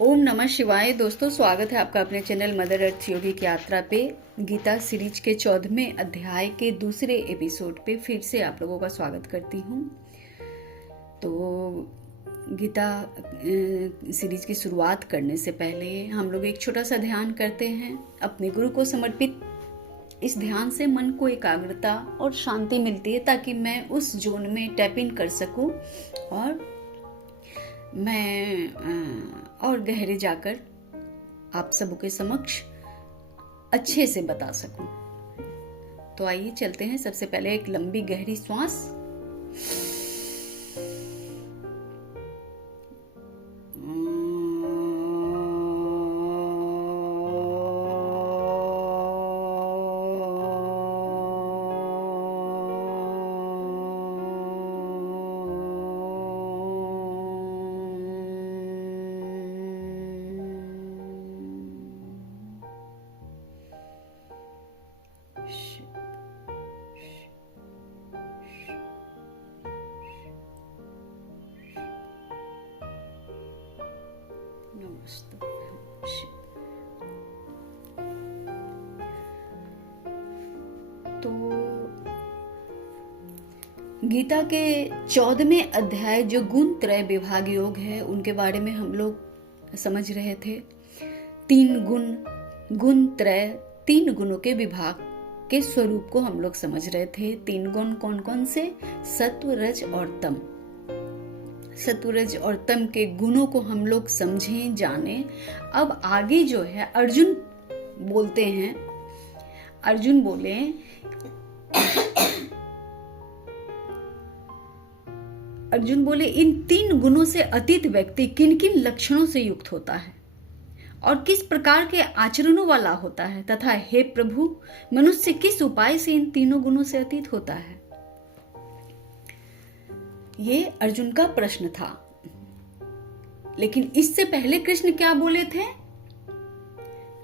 ओम नमः शिवाय। दोस्तों, स्वागत है आपका अपने चैनल मदर अर्थ योगिक यात्रा पे। गीता सीरीज के 14वें अध्याय के दूसरे एपिसोड पे फिर से आप लोगों का स्वागत करती हूँ। तो गीता सीरीज की शुरुआत करने से पहले हम लोग एक छोटा सा ध्यान करते हैं। अपने गुरु को समर्पित इस ध्यान से मन को एकाग्रता और शांति मिलती है, ताकि मैं उस जोन में टैप इन कर सकूं और मैं और गहरे जाकर आप सबों के समक्ष अच्छे से बता सकूं। तो आइए चलते हैं। सबसे पहले एक लंबी गहरी श्वास। तो गीता के 14वें अध्याय जो गुण त्रय विभाग योग है, उनके बारे में हम लोग समझ रहे थे। 3 गुण त्रय, 3 गुणों के विभाग के स्वरूप को हम लोग समझ रहे थे। 3 गुण कौन कौन से? सत्व, रज और तम। सत्व, रज और तम के गुणों को हम लोग समझें, जाने। अब आगे जो है अर्जुन बोलते हैं, अर्जुन बोले इन 3 गुणों से अतीत व्यक्ति किन किन लक्षणों से युक्त होता है और किस प्रकार के आचरणों वाला होता है, तथा हे प्रभु, मनुष्य किस उपाय से इन 3 गुणों से अतीत होता है। ये अर्जुन का प्रश्न था। लेकिन इससे पहले कृष्ण क्या बोले थे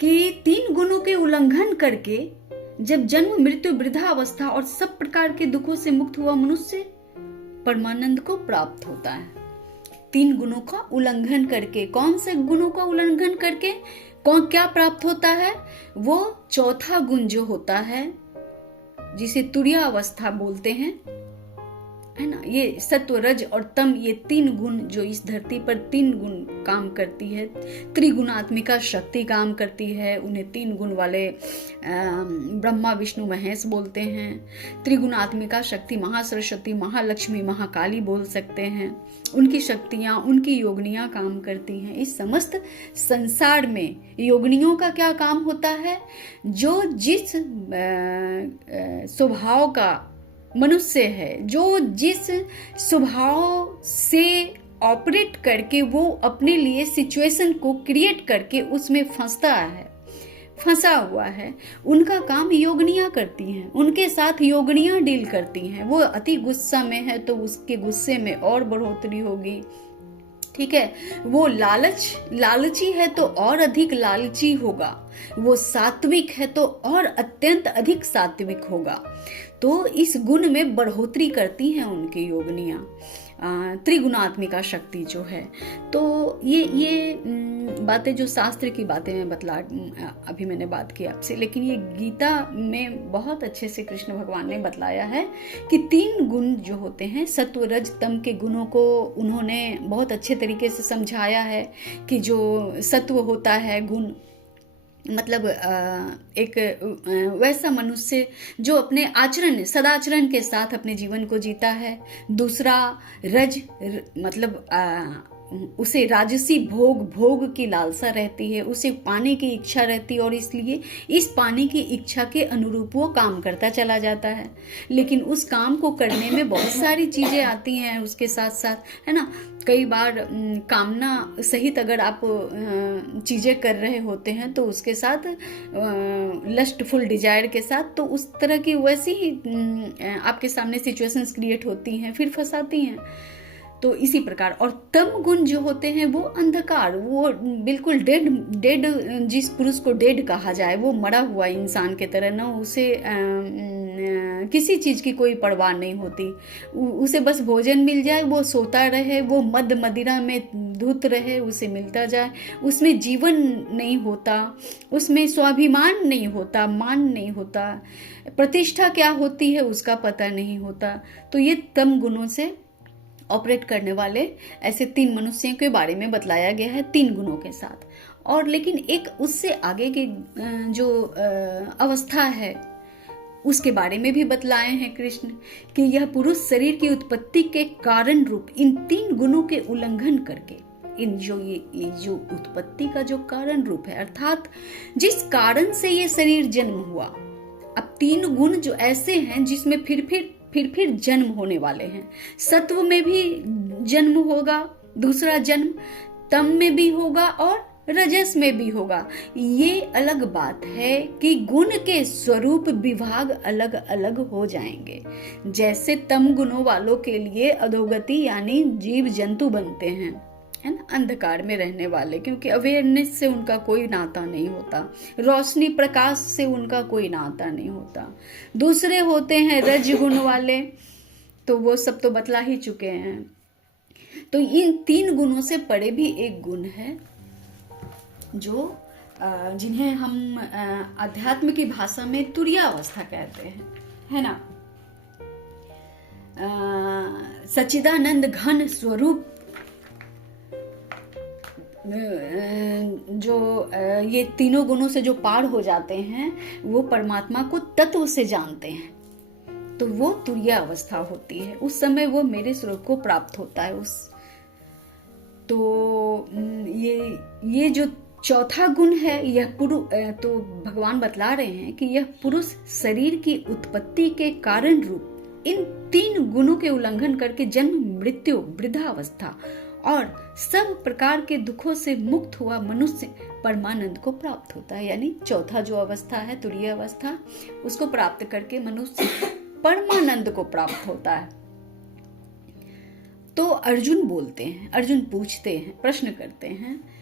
कि 3 गुणों के उल्लंघन करके जब जन्म, मृत्यु, वृद्धा अवस्था और सब प्रकार के दुखों से मुक्त हुआ मनुष्य परमानंद को प्राप्त होता है। 3 गुणों का उल्लंघन करके, कौन से गुणों का उल्लंघन करके कौन क्या प्राप्त होता है? वो चौथा गुण जो होता है, जिसे तुरीय अवस्था बोलते हैं, है ना। ये सत्व, रज और तम, ये 3 गुण जो इस धरती पर 3 गुण काम करती है। त्रिगुणात्मिका शक्ति काम करती है। उन्हें 3 गुण वाले ब्रह्मा, विष्णु, महेश बोलते हैं। त्रिगुणात्मिका शक्ति महासरस्वती, महालक्ष्मी, महाकाली बोल सकते हैं। उनकी शक्तियां, उनकी योगनियां काम करती हैं। इस समस्त संसार में योगनियों का क्या काम होता है? जो जिस स्वभाव का मनुष्य है, जो जिस स्वभाव से ऑपरेट करके वो अपने लिए सिचुएशन को क्रिएट करके उसमें फंसा हुआ है, उनका काम योगनियां करती हैं। उनके साथ योगनियां डील करती हैं। वो अति गुस्सा में है तो उसके गुस्से में और बढ़ोतरी होगी, ठीक है। वो लालची है तो और अधिक लालची होगा। वो सात्विक है तो और अत्यंत अधिक सात्विक होगा। तो इस गुण में बढ़ोतरी करती हैं उनकी योगनियां, त्रिगुणात्मिका शक्ति जो है। तो ये बातें, जो शास्त्र की बातें मैं अभी मैंने बात की आपसे, लेकिन ये गीता में बहुत अच्छे से कृष्ण भगवान ने बतलाया है कि 3 गुण जो होते हैं, सत्व, रज, तम के गुणों को उन्होंने बहुत अच्छे तरीके से समझाया है। कि जो सत्व होता है गुण, मतलब एक वैसा मनुष्य जो अपने आचरण, सदाचरण के साथ अपने जीवन को जीता है। दूसरा रज, मतलब उसे राजसी भोग की लालसा रहती है, उसे पाने की इच्छा रहती है और इसलिए इस पाने की इच्छा के अनुरूप वो काम करता चला जाता है। लेकिन उस काम को करने में बहुत सारी चीजें आती हैं उसके साथ साथ, है ना। कई बार कामना सहित अगर आप चीजें कर रहे होते हैं तो उसके साथ लस्टफुल डिजायर के साथ, तो उस तरह की वैसी ही आपके सामने सिचुएशंस क्रिएट होती हैं, फिर फंसाती हैं। तो इसी प्रकार, और तम गुण जो होते हैं वो अंधकार, वो बिल्कुल डेड जिस पुरुष को डेड कहा जाए, वो मरा हुआ इंसान के तरह, ना उसे किसी चीज़ की कोई परवाह नहीं होती, उसे बस भोजन मिल जाए, वो सोता रहे, वो मद मदिरा में धुत रहे, उसे मिलता जाए, उसमें जीवन नहीं होता, उसमें स्वाभिमान नहीं होता, मान नहीं होता, प्रतिष्ठा क्या होती है उसका पता नहीं होता। तो ये तम गुणों से ऑपरेट करने वाले ऐसे 3 मनुष्यों के बारे में बतलाया गया है 3 गुणों के साथ। और लेकिन एक उससे आगे की जो अवस्था है उसके बारे में भी बतलाए हैं कृष्ण कि यह पुरुष शरीर की उत्पत्ति के कारण रूप इन 3 गुणों के उल्लंघन करके, इन ये जो उत्पत्ति का जो कारण रूप है, अर्थात जिस कारण से ये शरीर जन्म हुआ। अब 3 गुण जो ऐसे हैं जिसमें फिर जन्म होने वाले हैं। सत्व में भी जन्म होगा, दूसरा जन्म तम में भी होगा और रजस में भी होगा। ये अलग बात है कि गुण के स्वरूप विभाग अलग अलग हो जाएंगे। जैसे तम गुणों वालों के लिए अधोगति यानी जीव जंतु बनते हैं, है ना, अंधकार में रहने वाले, क्योंकि अवेयरनेस से उनका कोई नाता नहीं होता, रोशनी प्रकाश से उनका कोई नाता नहीं होता। दूसरे होते हैं रज गुण वाले, तो वो सब तो बतला ही चुके हैं। तो इन 3 गुणों से परे भी एक गुण है जो जिन्हें हम अध्यात्म की भाषा में तुरीयावस्था कहते हैं, है ना। सच्चिदानंद घन स्वरूप जो ये तीनों गुणों से जो पार हो जाते हैं वो परमात्मा को तत्व से जानते हैं, तो वो तुरीय अवस्था होती है। उस समय वो मेरे स्वरूप को प्राप्त होता है। तो ये जो चौथा गुण है, यह तो भगवान बतला रहे हैं कि यह पुरुष शरीर की उत्पत्ति के कारण रूप इन 3 गुणों के उल्लंघन करके जन्म मृत्यु वृद्धावस्था और सब प्रकार के दुखों से मुक्त हुआ मनुष्य परमानंद को प्राप्त होता है। यानी चौथा जो अवस्था है तुरीय अवस्था, उसको प्राप्त करके मनुष्य परमानंद को प्राप्त होता है। तो अर्जुन बोलते हैं, अर्जुन पूछते हैं, प्रश्न करते हैं,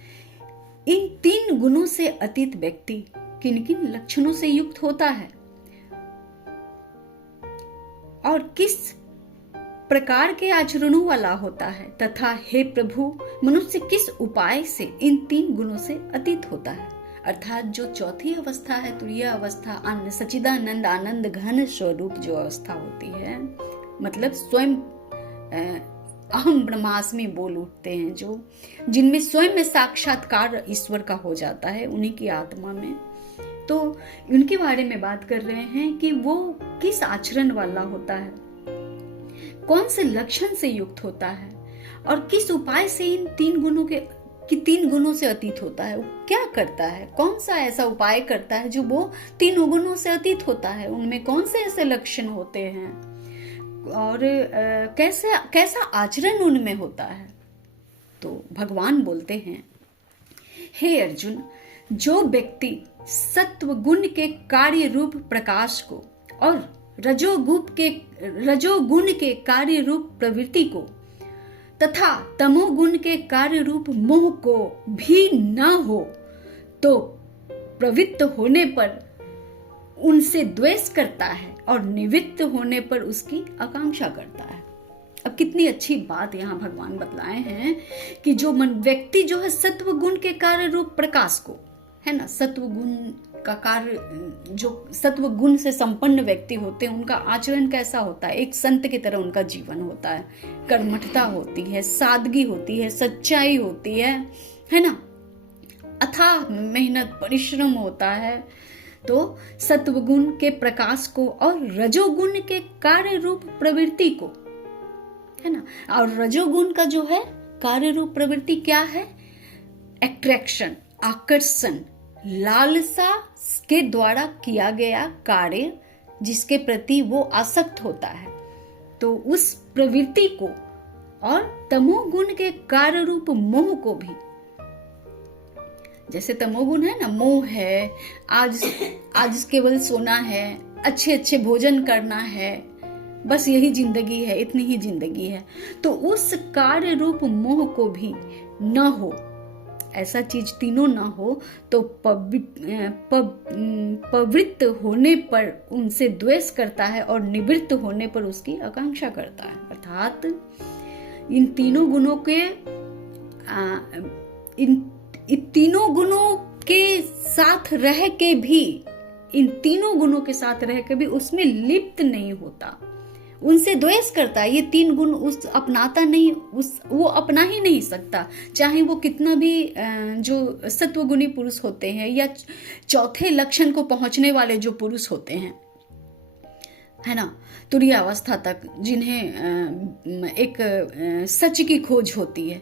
इन 3 गुणों से अतीत व्यक्ति किन किन लक्षणों से युक्त होता है और किस प्रकार के आचरणों वाला होता है, तथा हे प्रभु मनुष्य किस उपाय से इन 3 गुणों से अतीत होता है। अर्थात जो चौथी अवस्था है तुरीय अवस्था, सच्चिदानंद आनंद घन स्वरूप जो अवस्था होती है, मतलब स्वयं अहम ब्रह्मास्मि बोल उठते हैं, जो जिनमें स्वयं में साक्षात्कार ईश्वर का हो जाता है उन्हीं की आत्मा में। तो उनके बारे में बात कर रहे हैं कि वो किस आचरण वाला होता है, कौन से लक्षण से युक्त होता है और किस उपाय से इन 3 गुणों से अतीत होता है। वो क्या करता है, कौन सा ऐसा उपाय करता है जो वो 3 गुणों से अतीत होता है, उनमें कौन से ऐसे लक्षण होते हैं और कैसा आचरण उनमें होता है। तो भगवान बोलते हैं, हे अर्जुन, जो व्यक्ति सत्व गुण के कार्य रूप प्रकाश को और रजोगुण के कार्य रूप प्रवृत्ति को तथा तमोगुण के कार्य रूप मोह को भी न हो, तो प्रवृत्त होने पर उनसे द्वेष करता है और निवृत्त होने पर उसकी आकांक्षा करता है। अब कितनी अच्छी बात यहाँ भगवान बतलाए हैं कि जो व्यक्ति जो है सत्व गुण के कार्य रूप प्रकाश को, है ना, सत्व गुण का कार्य, जो सत्व गुण से संपन्न व्यक्ति होते हैं उनका आचरण कैसा होता है, एक संत की तरह उनका जीवन होता है, कर्मठता होती है, सादगी होती है, सच्चाई होती है ना, अथाह मेहनत परिश्रम होता है। तो सत्वगुण के प्रकाश को और रजोगुण के कार्य रूप प्रवृत्ति को, है ना, और रजोगुण का जो है कार्य रूप प्रवृत्ति क्या है, अट्रैक्शन, आकर्षण, लालसा के द्वारा किया गया कार्य जिसके प्रति वो आसक्त होता है, तो उस प्रवृत्ति को, और तमोगुण के कार्य रूप मोह को भी। जैसे तमोगुण है ना, मोह है, आज केवल सोना है, अच्छे भोजन करना है, बस यही जिंदगी है, इतनी ही जिंदगी है। तो उस कार्य रूप मोह को भी न हो, ऐसा चीज तीनों ना हो, तो प्रवृत्त होने पर उनसे द्वेष करता है और निवृत्त होने पर उसकी आकांक्षा करता है। अर्थात इन तीनों गुणों के इन तीनों गुणों के साथ रह के भी, इन तीनों गुणों के साथ रह के भी उसमें लिप्त नहीं होता, उनसे द्वेष करता है। ये तीन गुण उस अपनाता नहीं, वो अपना ही नहीं सकता, चाहे वो कितना भी जो सत्वगुणी पुरुष होते हैं या चौथे लक्षण को पहुंचने वाले जो पुरुष होते हैं, है ना, तुरीय अवस्था तक, जिन्हें एक सच की खोज होती है,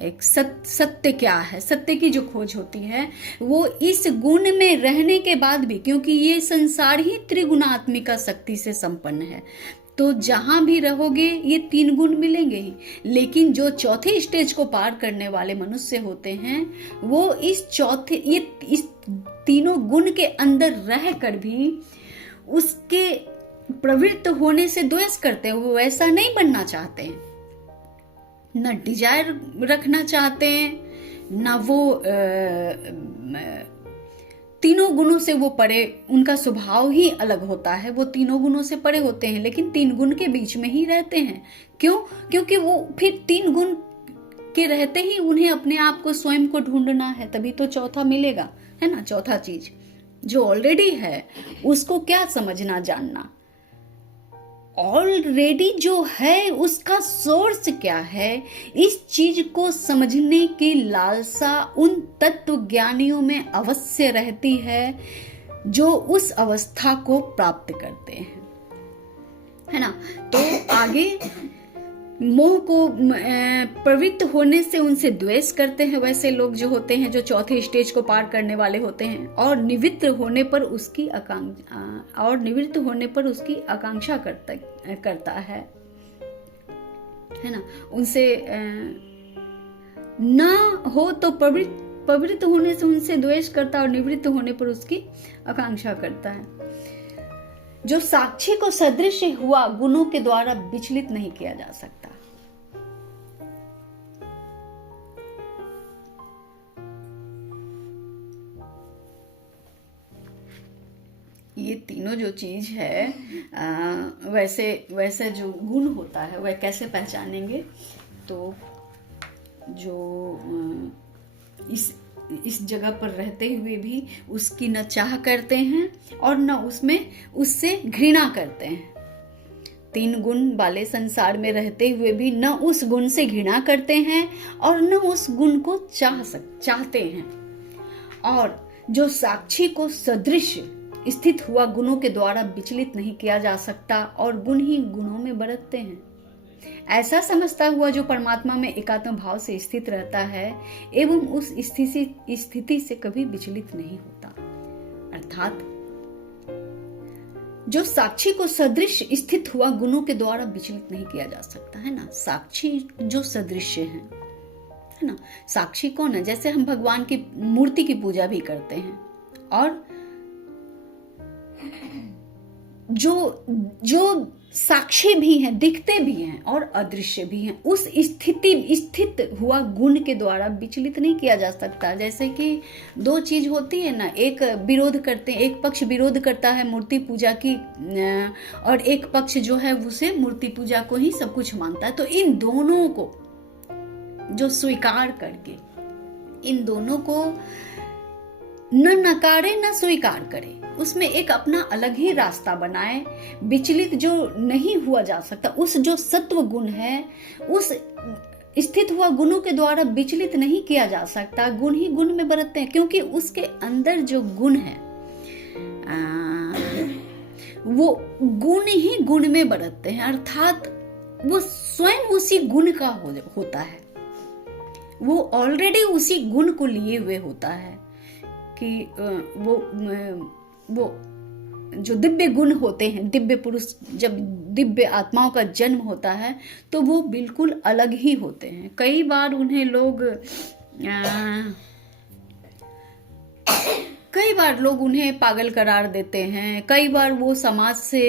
एक सत्य क्या है, सत्य की जो खोज होती है, वो इस गुण में रहने के बाद भी, क्योंकि ये संसार ही त्रिगुणात्मिका शक्ति से संपन्न है, तो जहां भी रहोगे ये तीन गुण मिलेंगे ही। लेकिन जो चौथे स्टेज को पार करने वाले मनुष्य होते हैं, वो इस तीनों गुण के अंदर रह कर भी उसके प्रवृत्त होने से द्वेष करते हैं। वो वैसा नहीं बनना चाहते हैं, न डिजायर रखना चाहते हैं, न वो तीनों गुणों से वो परे, उनका स्वभाव ही अलग होता है, वो तीनों गुणों से परे होते हैं, लेकिन तीन गुण के बीच में ही रहते हैं। क्यों? क्योंकि वो फिर तीन गुण के रहते ही उन्हें अपने आप को, स्वयं को ढूंढना है, तभी तो चौथा मिलेगा, है ना। चौथा चीज जो ऑलरेडी है उसको क्या समझना, जानना। ऑलरेडी जो है उसका सोर्स क्या है, इस चीज को समझने की लालसा उन तत्व ज्ञानियों में अवश्य रहती है जो उस अवस्था को प्राप्त करते हैं, है ना। तो आगे मोह को प्रवृत्त होने से उनसे द्वेष करते हैं वैसे लोग जो होते हैं, जो चौथे स्टेज को पार करने वाले होते हैं, और निवृत्त होने पर उसकी आकांक्षा करता है ना। उनसे ना हो तो प्रवृत्त होने से उनसे द्वेष करता है और निवृत्त होने पर उसकी आकांक्षा करता है। जो साक्षी को सदृश हुआ गुणों के द्वारा विचलित नहीं किया जा सकता। ये तीनों जो चीज है, वैसे जो गुण होता है वह कैसे पहचानेंगे, तो जो इस जगह पर रहते हुए भी उसकी न चाह करते हैं और न उससे घृणा करते हैं। तीन गुण वाले संसार में रहते हुए भी न उस गुण से घृणा करते हैं और न उस गुण को चाहते हैं। और जो साक्षी को सदृश स्थित हुआ गुणों के द्वारा विचलित नहीं किया जा सकता और गुण ही गुणों में बरतते हैं, ऐसा समझता हुआ जो परमात्मा में एकात्म भाव से स्थित रहता है एवं उस स्थिति से कभी विचलित नहीं होता। अर्थात जो साक्षी को सदृश स्थित हुआ गुणों के द्वारा विचलित नहीं किया जा सकता, है ना। साक्षी जो सदृश्य है ना। साक्षी कौन है? जैसे हम भगवान की मूर्ति की पूजा भी करते हैं और जो साक्षी भी हैं, दिखते भी हैं और अदृश्य भी हैं, उस स्थित हुआ गुण के द्वारा विचलित नहीं किया जा सकता। जैसे कि दो चीज होती है ना, एक विरोध करते हैं, एक पक्ष विरोध करता है मूर्ति पूजा की और एक पक्ष जो है उसे मूर्ति पूजा को ही सब कुछ मानता है। तो इन दोनों को जो स्वीकार करके, इन दोनों को न नकारे न स्वीकार करे, उसमें एक अपना अलग ही रास्ता बनाए, विचलित जो नहीं हुआ जा सकता, उस जो सत्व गुण है उस स्थित हुआ गुणों के द्वारा विचलित नहीं किया जा सकता। गुण ही गुण में बरतते हैं, क्योंकि उसके अंदर जो गुण है वो गुण ही गुण में बरतते हैं। अर्थात वो स्वयं उसी गुण का होता है, वो ऑलरेडी उसी गुण को लिए हुए होता है कि वो जो दिव्य गुण होते हैं, दिव्य पुरुष, जब दिव्य आत्माओं का जन्म होता है तो वो बिल्कुल अलग ही होते हैं। कई बार उन्हें लोग कई बार लोग उन्हें पागल करार देते हैं, कई बार वो समाज से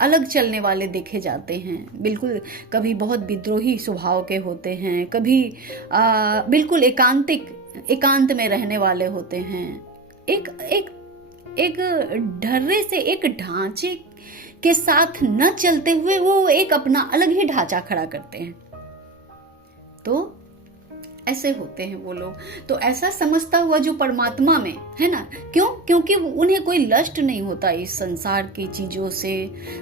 अलग चलने वाले देखे जाते हैं, बिल्कुल कभी बहुत विद्रोही स्वभाव के होते हैं, कभी बिल्कुल एकांत में रहने वाले होते हैं। एक एक एक ढर्रे से, एक ढांचे के साथ न चलते हुए वो एक अपना अलग ही ढांचा खड़ा करते हैं। तो ऐसे होते हैं वो लोग। तो ऐसा समझता हुआ जो परमात्मा में है ना, क्यों? क्योंकि उन्हें कोई लस्ट नहीं होता इस संसार की चीजों से।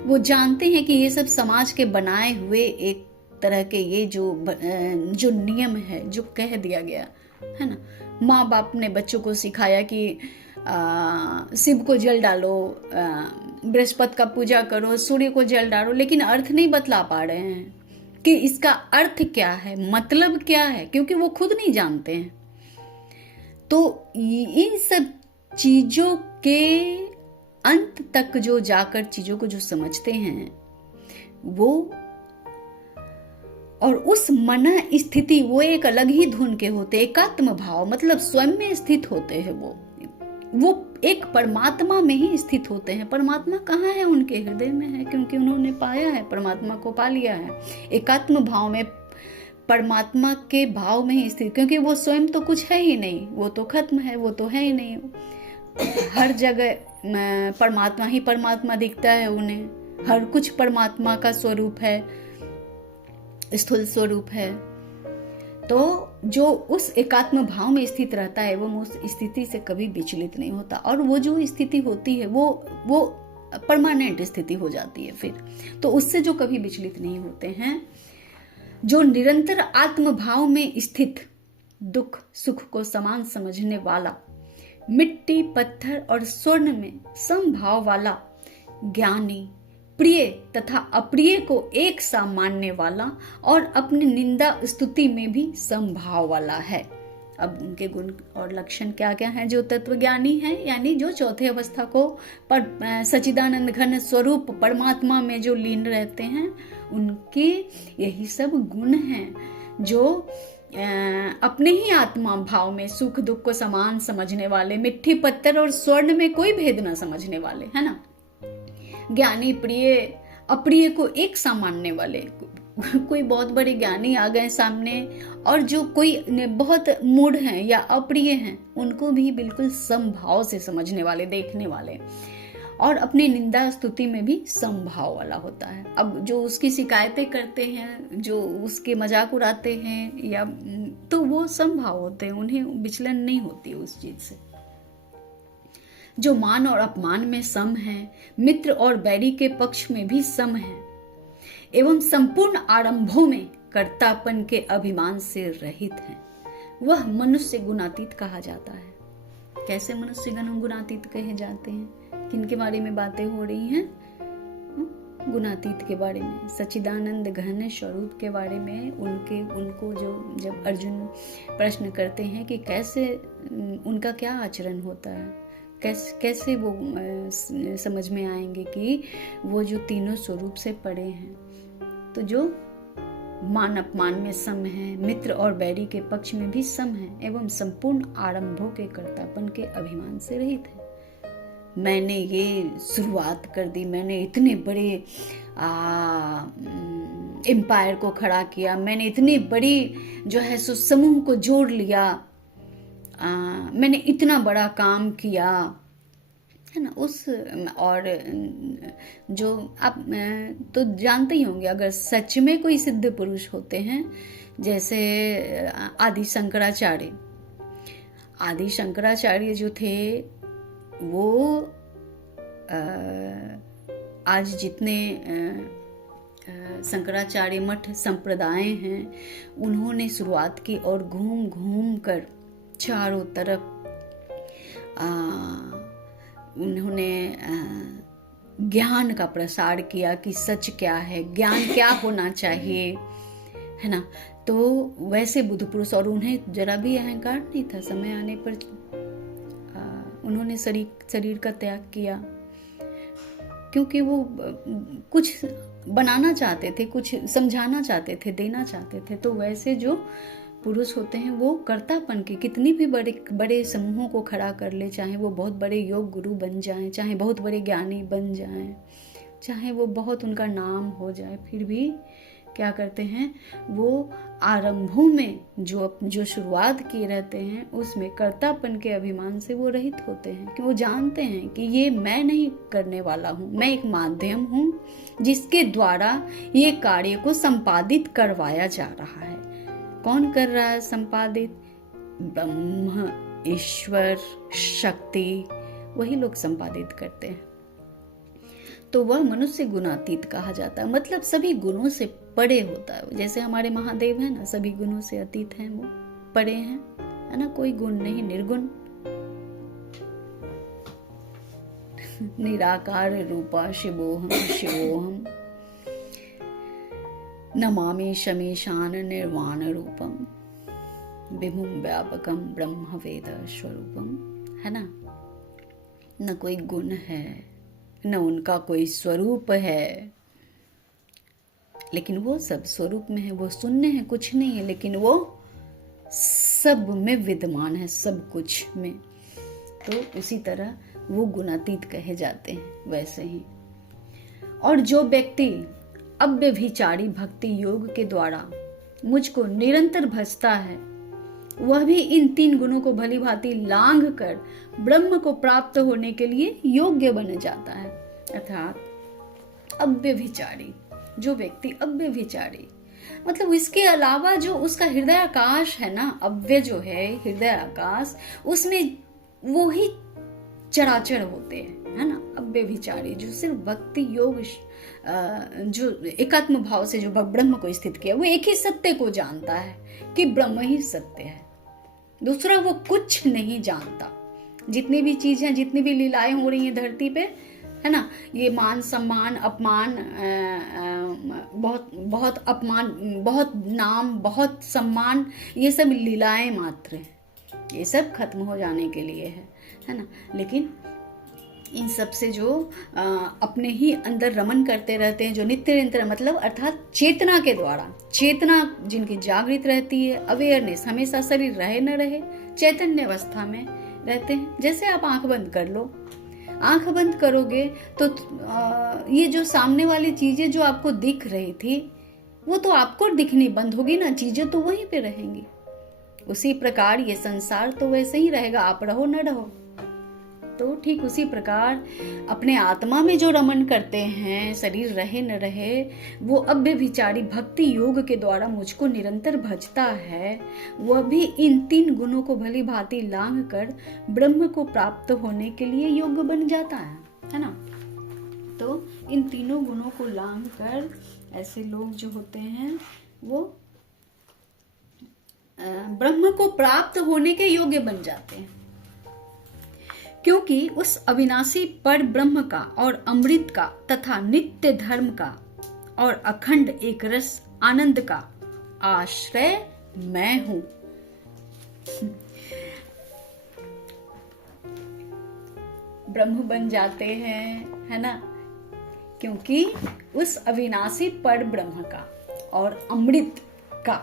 वो जानते हैं कि ये सब समाज के बनाए हुए एक तरह के ये जो नियम है, जो कह दिया गया है ना। माँ बाप ने बच्चों को सिखाया कि शिव को जल डालो, बृहस्पति का पूजा करो, सूर्य को जल डालो, लेकिन अर्थ नहीं बतला पा रहे हैं कि इसका अर्थ क्या है, मतलब क्या है, क्योंकि वो खुद नहीं जानते हैं। तो इन सब चीजों के अंत तक जो जाकर चीजों को जो समझते हैं वो, और उस मन स्थिति, वो एक अलग ही धुन के होते, एकात्म भाव, मतलब स्वयं में स्थित होते हैं। वो एक परमात्मा में ही स्थित होते हैं। परमात्मा कहाँ है? उनके हृदय में है, क्योंकि उन्होंने पाया है, परमात्मा को पा लिया है। एकात्म भाव में, परमात्मा के भाव में ही स्थित, क्योंकि वो स्वयं तो कुछ है ही नहीं, वो तो खत्म है, वो तो है ही नहीं। हर जगह परमात्मा ही परमात्मा दिखता है उन्हें, हर कुछ परमात्मा का स्वरूप है, स्थूल स्वरूप है। तो जो उस एकात्म भाव में स्थित रहता है वो उस स्थिति से कभी विचलित नहीं होता, और वो जो स्थिति होती है वो परमानेंट स्थिति हो जाती है फिर। तो उससे जो कभी विचलित नहीं होते हैं, जो निरंतर आत्म भाव में स्थित, दुख सुख को समान समझने वाला, मिट्टी पत्थर और स्वर्ण में समभाव वाला, ज्ञानी, प्रिय तथा अप्रिय को एक सा मानने वाला, और अपनी निंदा स्तुति में भी समभाव वाला है। अब उनके गुण और लक्षण क्या क्या हैं? जो तत्वज्ञानी हैं, यानी जो चौथे अवस्था को सच्चिदानंद घन स्वरूप परमात्मा में जो लीन रहते हैं, उनके यही सब गुण हैं। जो अपने ही आत्मा भाव में सुख दुख को समान समझने वाले, मिट्टी पत्थर और स्वर्ण में कोई भेद न समझने वाले, है ना। ज्ञानी, प्रिय अप्रिय को एक सा मानने वाले। कोई बहुत बड़े ज्ञानी आ गए सामने, और जो कोई बहुत मूढ़ हैं या अप्रिय हैं, उनको भी बिल्कुल समभाव से समझने वाले, देखने वाले, और अपनी निंदा स्तुति में भी समभाव वाला होता है। अब जो उसकी शिकायतें करते हैं, जो उसके मजाक उड़ाते हैं, या तो वो समभाव होते हैं, उन्हें विचलन नहीं होती उस चीज से। जो मान और अपमान में सम है, मित्र और बैरी के पक्ष में भी सम है, एवं संपूर्ण आरंभों में कर्तापन के अभिमान से रहित है, वह मनुष्य गुणातीत कहा जाता है। कैसे मनुष्य गुणातीत कहे जाते हैं? किनके बारे में बातें हो रही हैं? गुणातीत के बारे में, सच्चिदानंद घन स्वरूप के बारे में। उनको जो जब अर्जुन प्रश्न करते हैं कि कैसे उनका क्या आचरण होता है, कैसे वो समझ में आएंगे कि वो जो तीनों स्वरूप से पड़े हैं, तो जो मान अपमान में सम है, मित्र और बैरी के पक्ष में भी सम है, एवं संपूर्ण आरंभों के कर्तापन के अभिमान से रहित है। मैंने ये शुरुआत कर दी, मैंने इतने बड़े एम्पायर को खड़ा किया, मैंने इतनी बड़ी जो है सो समूह को जोड़ लिया, मैंने इतना बड़ा काम किया, है ना। उस और जो आप तो जानते ही होंगे, अगर सच में कोई सिद्ध पुरुष होते हैं, जैसे आदि शंकराचार्य जो थे, वो आज जितने शंकराचार्य मठ संप्रदाय हैं, उन्होंने शुरुआत की, और घूम घूम कर चारों तरफ उन्होंने ज्ञान का प्रसार किया कि सच क्या है, ज्ञान क्या होना चाहिए, है ना। तो वैसे बुद्ध पुरुष, और उन्हें जरा भी अहंकार नहीं था। समय आने पर उन्होंने शरीर का त्याग किया, क्योंकि वो कुछ बनाना चाहते थे, कुछ समझाना चाहते थे, देना चाहते थे। तो वैसे जो पुरुष होते हैं वो कर्तापन के कितनी भी बड़े बड़े समूहों को खड़ा कर ले, चाहे वो बहुत बड़े योग गुरु बन जाएं, चाहे बहुत बड़े ज्ञानी बन जाएं, चाहे वो बहुत उनका नाम हो जाए, फिर भी क्या करते हैं, वो आरंभों में जो शुरुआत किए रहते हैं उसमें कर्तापन के अभिमान से वो रहित होते हैं, कि वो जानते हैं कि ये मैं नहीं करने वाला हूँ, मैं एक माध्यम हूँ जिसके द्वारा ये कार्य को संपादित करवाया जा रहा है। कौन कर रहा है संपादित? ब्रह्म, ईश्वर, शक्ति, वही लोग संपादित करते हैं। तो वह मनुष्य गुणातीत कहा जाता है, मतलब सभी गुणों से परे होता है। जैसे हमारे महादेव है ना, सभी गुणों से अतीत हैं, वो परे हैं, है ना, कोई गुण नहीं, निर्गुण। निराकार रूपा शिवोहम शिवोहम नमामि शमीशान निर्वाण रूपम विमुम व्यापकम ब्रह्म वेद स्वरूपम, है ना। न कोई गुण है, न उनका कोई स्वरूप है, लेकिन वो सब स्वरूप में है, वो शून्य है, कुछ नहीं है, लेकिन वो सब में विद्यमान है, सब कुछ में। तो इसी तरह वो गुणातीत कहे जाते हैं। वैसे ही और जो व्यक्ति अव्यभिचारी भक्ति योग के द्वारा मुझको निरंतर भजता है, वह भी इन 3 गुणों को भली भांति लांघ कर ब्रह्म को प्राप्त होने के लिए योग्य बन जाता है। अर्थात अव्यभिचारी, जो व्यक्ति अव्यभिचारी, मतलब इसके अलावा जो उसका हृदय आकाश है ना, अव्यय जो है हृदय आकाश, उसमें वो ही चराचर होते हैं, है ना। अव्यभिचारी जो सिर्फ भक्ति योग जो एकात्म भाव से जो ब्रह्म को स्थित किया, वो एक ही सत्य को जानता है कि ब्रह्म ही सत्य है, दूसरा वो कुछ नहीं जानता। जितनी भी चीजें, जितनी भी लीलाएं हो रही हैं धरती पे, है ना, ये मान सम्मान अपमान, बहुत बहुत अपमान, बहुत नाम, बहुत सम्मान, ये सब लीलाएं मात्र हैं, ये सब खत्म हो जाने के लिए है ना। लेकिन इन सब से जो अपने ही अंदर रमन करते रहते हैं, जो नित्य निरंतर, मतलब अर्थात चेतना के द्वारा, चेतना जिनकी जागृत रहती है, अवेयरनेस, हमेशा शरीर रहे न रहे, चैतन्य अवस्था में रहते हैं। जैसे आप आंख बंद कर लो, आंख बंद करोगे तो ये जो सामने वाली चीजें जो आपको दिख रही थी, वो तो आपको दिखनी बंद होगी ना, चीजें तो वहीं पे रहेंगी। उसी प्रकार ये संसार तो वैसे ही रहेगा, आप रहो न रहो। तो ठीक उसी प्रकार अपने आत्मा में जो रमन करते हैं, शरीर रहे न रहे, वो अव्यभिचारी भक्ति योग के द्वारा मुझको निरंतर भजता है, वह भी इन 3 गुणों को भली भांति लांघ कर ब्रह्म को प्राप्त होने के लिए योग्य बन जाता है ना। तो इन तीनों गुणों को लांघ कर ऐसे लोग जो होते हैं वो ब्रह्म को प्राप्त होने के योग्य बन जाते हैं, क्योंकि उस अविनाशी पर ब्रह्म का और अमृत का तथा नित्य धर्म का और अखंड एक रस आनंद का आश्रय मैं हूं। ब्रह्म बन जाते हैं, है ना, क्योंकि उस अविनाशी पर ब्रह्म का और अमृत का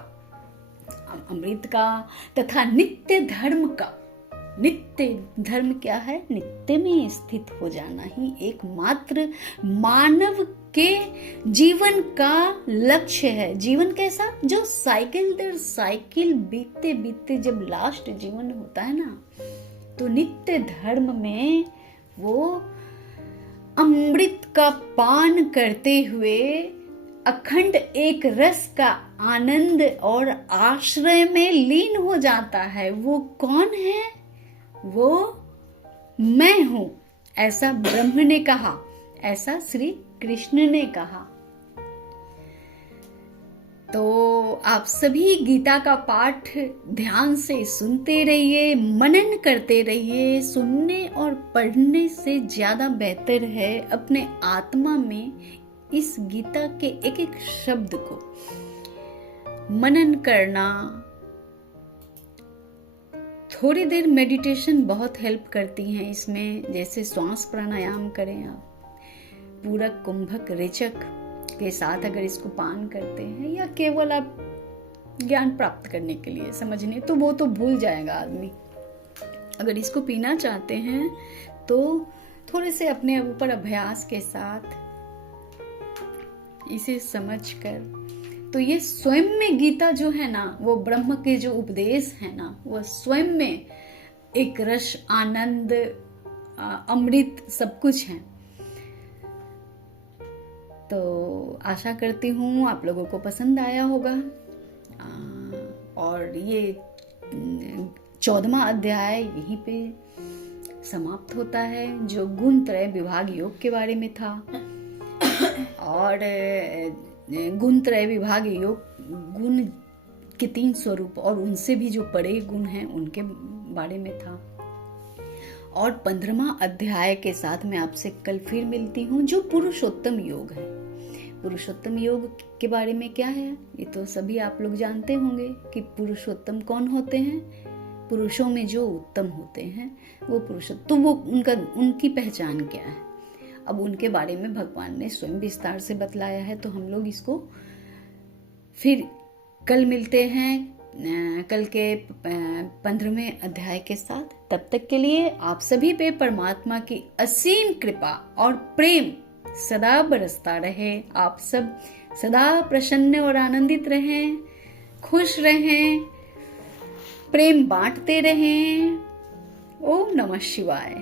तथा नित्य धर्म का। नित्य धर्म क्या है? नित्य में स्थित हो जाना ही एकमात्र मानव के जीवन का लक्ष्य है। जीवन कैसा? जो साइकिल दर साइकिल बीतते बीतते जब लास्ट जीवन होता है ना, तो नित्य धर्म में वो अमृत का पान करते हुए अखंड एक रस का आनंद और आश्रय में लीन हो जाता है। वो कौन है? वो मैं हूं, ऐसा ब्रह्म ने कहा, ऐसा श्री कृष्ण ने कहा। तो आप सभी गीता का पाठ ध्यान से सुनते रहिए, मनन करते रहिए। सुनने और पढ़ने से ज्यादा बेहतर है अपने आत्मा में इस गीता के एक एक शब्द को मनन करना। थोड़ी देर मेडिटेशन बहुत हेल्प करती हैं इसमें, जैसे श्वास प्राणायाम करें आप, पूरक कुंभक रेचक के साथ अगर इसको पान करते हैं, या केवल आप ज्ञान प्राप्त करने के लिए, समझने, तो वो तो भूल जाएगा आदमी। अगर इसको पीना चाहते हैं तो थोड़े से अपने ऊपर अभ्यास के साथ इसे समझकर, तो ये स्वयं में गीता जो है ना, वो ब्रह्म के जो उपदेश है ना, वो स्वयं में एक रस, आनंद, अमृत सब कुछ है। तो आशा करती हूँ आप लोगों को पसंद आया होगा। और ये 14वां अध्याय यहीं पे समाप्त होता है, जो गुण त्रय विभाग योग के बारे में था। और गुण त्रय विभाग योग, गुण के 3 स्वरूप और उनसे भी जो बड़े गुण हैं उनके बारे में था। और 15वां अध्याय के साथ मैं आपसे कल फिर मिलती हूँ, जो पुरुषोत्तम योग है। पुरुषोत्तम योग के बारे में क्या है, ये तो सभी आप लोग जानते होंगे कि पुरुषोत्तम कौन होते हैं। पुरुषों में जो उत्तम होते हैं वो पुरुषोत्तम, तो वो उनकी पहचान क्या है, अब उनके बारे में भगवान ने स्वयं विस्तार से बतलाया है। तो हम लोग इसको फिर कल मिलते हैं, कल के 15वें अध्याय के साथ। तब तक के लिए आप सभी पे परमात्मा की असीम कृपा और प्रेम सदा बरसता रहे। आप सब सदा प्रसन्न और आनंदित रहें, खुश रहें, प्रेम बांटते रहें। ओम नमः शिवाय।